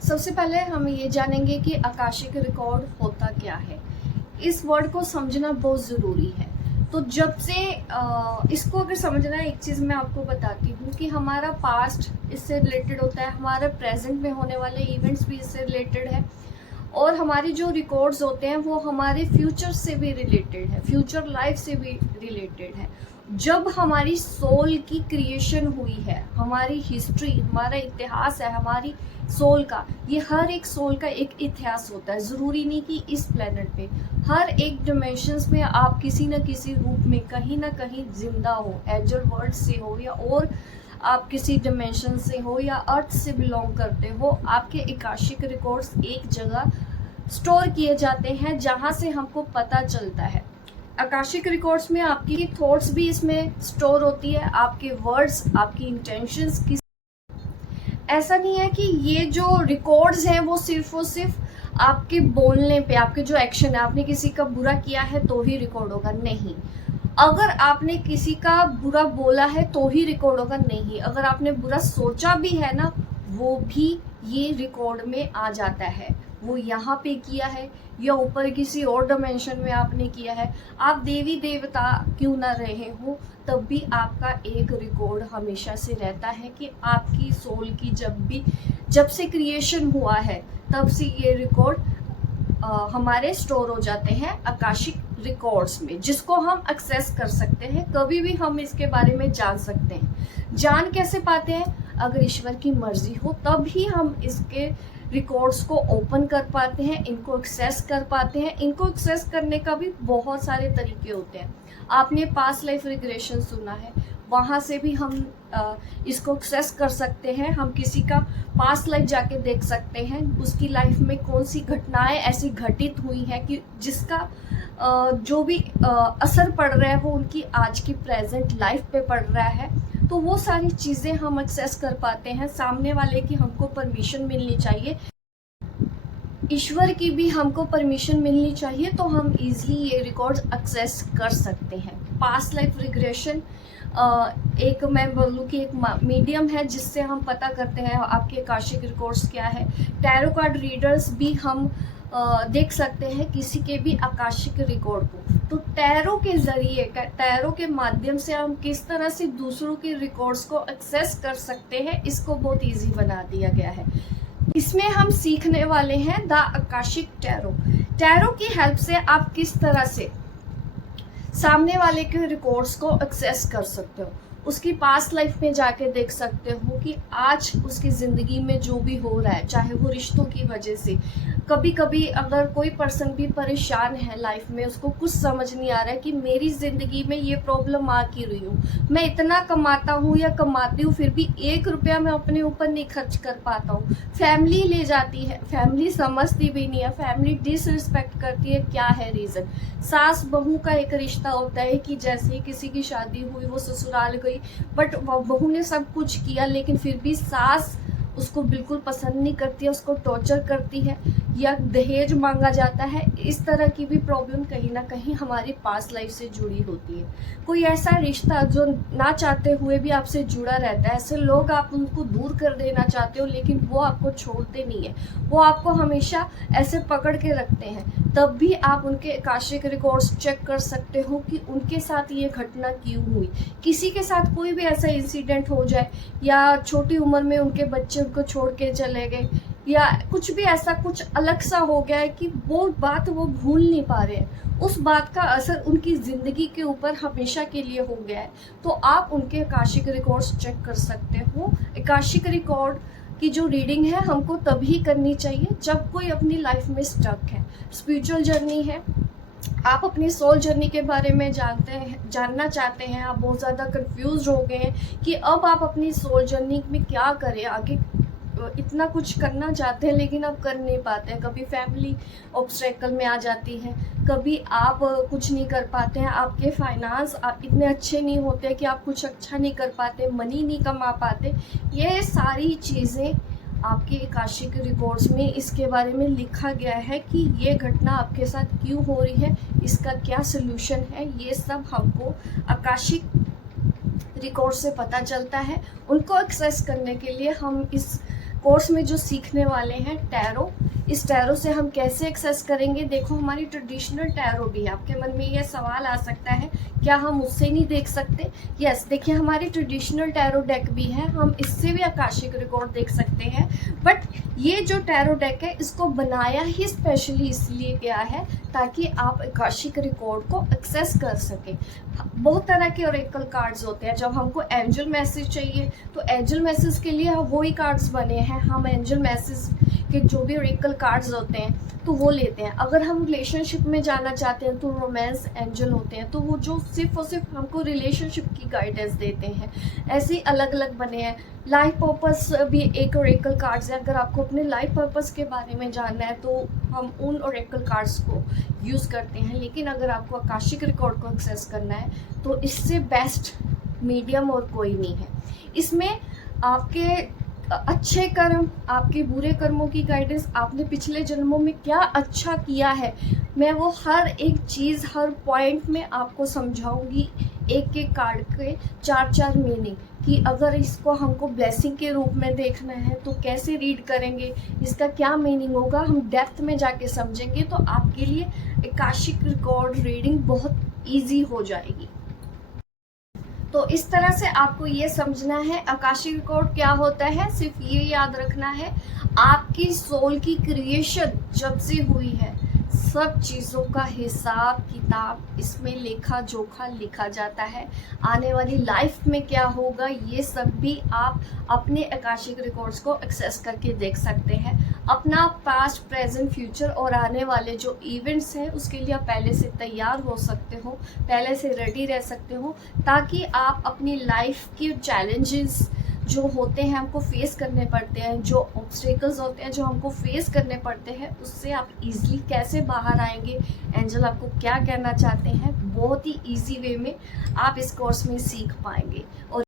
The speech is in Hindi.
सबसे पहले हम ये जानेंगे कि आकाशिक रिकॉर्ड होता क्या है। इस वर्ड को समझना बहुत ज़रूरी है। तो जब से इसको अगर समझना है, एक चीज़ मैं आपको बताती हूँ कि हमारा पास्ट इससे रिलेटेड होता है, हमारे प्रेजेंट में होने वाले इवेंट्स भी इससे रिलेटेड है, और हमारे जो रिकॉर्ड्स होते हैं वो हमारे फ्यूचर से भी रिलेटेड है, फ्यूचर लाइफ से भी रिलेटेड है। जब हमारी सोल की क्रिएशन हुई है, हमारी हिस्ट्री, हमारा इतिहास है हमारी सोल का, ये हर एक सोल का एक इतिहास होता है। ज़रूरी नहीं कि इस प्लेनेट पे, हर एक डिमेंशंस में आप किसी न किसी रूप में कहीं ना कहीं जिंदा हो, एंजल वर्ल्ड से हो या और आप किसी डिमेंशन से हो या अर्थ से बिलोंग करते हो, आपके आकाशिक रिकॉर्ड्स एक जगह स्टोर किए जाते हैं जहां से हमको पता चलता है। आकाशिक रिकॉर्ड्स में आपकी थॉट्स भी इसमें स्टोर होती है, आपके वर्ड्स, आपकी इंटेंशंस की। ऐसा नहीं है कि ये जो रिकॉर्ड्स हैं वो सिर्फ और सिर्फ आपके बोलने पे, आपके जो एक्शन है, आपने किसी का बुरा किया है तो ही रिकॉर्ड होगा, नहीं। अगर आपने किसी का बुरा बोला है तो ही रिकॉर्ड होगा, नहीं। अगर आपने बुरा सोचा भी है ना, वो भी ये रिकॉर्ड में आ जाता है। वो यहाँ पे किया है या ऊपर किसी और डिमेंशन में आपने किया है, आप देवी देवता क्यों ना रहे हो, तब भी आपका एक रिकॉर्ड हमेशा से रहता है कि आपकी सोल की जब से क्रिएशन हुआ है तब से ये रिकॉर्ड हमारे स्टोर हो जाते हैं आकाशिक रिकॉर्ड्स में, जिसको हम एक्सेस कर सकते हैं। कभी भी हम इसके बारे में जान सकते हैं। जान कैसे पाते हैं? अगर ईश्वर की मर्जी हो तब ही हम इसके रिकॉर्ड्स को ओपन कर पाते हैं, इनको एक्सेस कर पाते हैं। इनको एक्सेस करने का भी बहुत सारे तरीके होते हैं। आपने पास्ट लाइफ रिग्रेशन सुना है, वहाँ से भी हम इसको एक्सेस कर सकते हैं। हम किसी का पास्ट लाइफ जाके देख सकते हैं, उसकी लाइफ में कौन सी घटनाएं ऐसी घटित हुई हैं कि जिसका जो भी असर पड़ रहा है वो उनकी आज की प्रेजेंट लाइफ पे पड़ रहा है। तो वो सारी चीज़ें हम एक्सेस कर पाते हैं। सामने वाले की हमको परमिशन मिलनी चाहिए, ईश्वर की भी हमको परमिशन मिलनी चाहिए, तो हम इजीली ये रिकॉर्ड्स एक्सेस कर सकते हैं। पास्ट लाइफ रिग्रेशन एक, मैं बोलूँ कि एक मीडियम है जिससे हम पता करते हैं आपके आकाशिक रिकॉर्ड्स क्या है। टैरो कार्ड रीडर्स भी हम देख सकते हैं किसी के भी आकाशिक रिकॉर्ड को। तो टैरो के जरिए, टैरो के माध्यम से हम किस तरह से दूसरों के रिकॉर्ड्स को एक्सेस कर सकते हैं, इसको बहुत इजी बना दिया गया है। इसमें हम सीखने वाले हैं द आकाशिक टैरो। टैरो की हेल्प से आप किस तरह से सामने वाले के रिकॉर्ड्स को एक्सेस कर सकते हो। उसकी पास्ट लाइफ में जाके देख सकते हो कि आज उसकी ज़िंदगी में जो भी हो रहा है, चाहे वो रिश्तों की वजह से, कभी कभी अगर कोई पर्सन भी परेशान है लाइफ में, उसको कुछ समझ नहीं आ रहा है कि मेरी ज़िंदगी में ये प्रॉब्लम आ क्यों रही हूँ, मैं इतना कमाता हूँ या कमाती हूँ फिर भी 1 रुपया मैं अपने ऊपर नहीं खर्च कर पाता हूँ। फैमिली ले जाती है, फैमिली समझती भी नहीं है, फैमिली डिसरिस्पेक्ट करती है। क्या है रीज़न? सास बहू का एक रिश्ता होता है कि जैसे ही किसी की शादी हुई, वो ससुराल गई, बट बहू ने सब कुछ किया लेकिन फिर भी सास उसको बिल्कुल पसंद नहीं करती है, उसको टॉर्चर करती है या दहेज मांगा जाता है। इस तरह की भी प्रॉब्लम कहीं ना कहीं हमारी पास्ट लाइफ से जुड़ी होती है। कोई ऐसा रिश्ता जो ना चाहते हुए भी आपसे जुड़ा रहता है, ऐसे लोग आप उनको दूर कर देना चाहते हो लेकिन वो आपको छोड़ते नहीं है, वो आपको हमेशा ऐसे पकड़ के रखते हैं। तब भी आप उनके आकाशिक रिकॉर्ड्स चेक कर सकते हो कि उनके साथ ये घटना क्यों हुई। किसी के साथ कोई भी ऐसा इंसिडेंट हो जाए, या छोटी उम्र में उनके बच्चे उनको छोड़ के चले गए, या कुछ भी ऐसा कुछ अलग सा हो गया है कि वो बात वो भूल नहीं पा रहे हैं, उस बात का असर उनकी ज़िंदगी के ऊपर हमेशा के लिए हो गया है, तो आप उनके आकाशिक रिकॉर्ड्स चेक कर सकते हो। आकाशिक रिकॉर्ड की जो रीडिंग है हमको तभी करनी चाहिए जब कोई अपनी लाइफ में स्टक है, स्पिरिचुअल जर्नी है, आप अपनी सोल जर्नी के बारे में जानना चाहते हैं, आप बहुत ज़्यादा कंफ्यूज हो गए हैं कि अब आप अपनी सोल जर्नी में क्या करें, आगे इतना कुछ करना चाहते हैं लेकिन आप कर नहीं पाते हैं। कभी फैमिली ऑब्स्टेकल में आ जाती है, कभी आप कुछ नहीं कर पाते हैं, आपके फाइनेंस आप इतने अच्छे नहीं होते कि आप कुछ अच्छा नहीं कर पाते, मनी नहीं कमा पाते। ये सारी चीज़ें आपके आकाशिक रिकॉर्ड्स में इसके बारे में लिखा गया है कि ये घटना आपके साथ क्यों हो रही है, इसका क्या सलूशन है। ये सब हमको आकाशिक रिकॉर्ड से पता चलता है। उनको एक्सेस करने के लिए हम इस कोर्स में जो सीखने वाले हैं टैरो, इस टैरो से हम कैसे एक्सेस करेंगे। देखो हमारी ट्रेडिशनल टैरो भी है। आपके मन में ये सवाल आ सकता है क्या हम उससे नहीं देख सकते। यस, देखिए हमारी ट्रेडिशनल टैरो डेक भी है, हम इससे भी आकाशिक रिकॉर्ड देख सकते हैं। बट ये जो टैरो डेक है इसको बनाया ही स्पेशली इसलिए गया है ताकि आप आकाशिक रिकॉर्ड को एक्सेस कर सकें। बहुत तरह के ओरेकल कार्ड्स होते हैं। जब हमको एंजल मैसेज चाहिए तो एंजल मैसेज के लिए वही कार्ड्स बने हैं, हम एंजल मैसेज के जो भी ओरेकल कार्ड्स होते हैं तो वो लेते हैं। अगर हम रिलेशनशिप में जाना चाहते हैं तो रोमांस एंजल होते हैं, तो वो जो सिर्फ और सिर्फ हमको रिलेशनशिप की गाइडेंस देते हैं। ऐसे ही अलग अलग बने हैं। लाइफ पर्पस भी एक ओरेकल कार्ड्स है। अगर आपको अपने लाइफ पर्पस के बारे में जानना है तो हम उन ओरेकल कार्ड्स को यूज़ करते हैं। लेकिन अगर आपको आकाशिक रिकॉर्ड को एक्सेस करना है तो इससे बेस्ट मीडियम और कोई नहीं है। इसमें आपके अच्छे कर्म, आपके बुरे कर्मों की गाइडेंस, आपने पिछले जन्मों में क्या अच्छा किया है, मैं वो हर एक चीज़ हर पॉइंट में आपको समझाऊंगी। एक एक कार्ड के 4-4 मीनिंग कि अगर इसको हमको ब्लेसिंग के रूप में देखना है तो कैसे रीड करेंगे, इसका क्या मीनिंग होगा, हम डेप्थ में जाके समझेंगे तो आपके लिए आकाशिक रिकॉर्ड रीडिंग बहुत ईजी हो जाएगी। तो इस तरह से आपको ये समझना है आकाशिक रिकॉर्ड क्या होता है। सिर्फ ये याद रखना है आपकी सोल की क्रिएशन जब से हुई है सब चीज़ों का हिसाब किताब इसमें लेखा जोखा लिखा जाता है। आने वाली लाइफ में क्या होगा ये सब भी आप अपने आकाशिक रिकॉर्ड्स को एक्सेस करके देख सकते हैं। अपना पास्ट प्रेजेंट फ्यूचर और आने वाले जो इवेंट्स हैं उसके लिए आप पहले से तैयार हो सकते हो, पहले से रेडी रह सकते हो, ताकि आप अपनी लाइफ की चैलेंजेस जो होते हैं हमको फेस करने पड़ते हैं, जो ऑब्स्टेकल्स होते हैं जो हमको फेस करने पड़ते हैं, उससे आप इजीली कैसे बाहर आएंगे, एंजल आपको क्या कहना चाहते हैं, बहुत ही इजी वे में आप इस कोर्स में सीख पाएंगे। और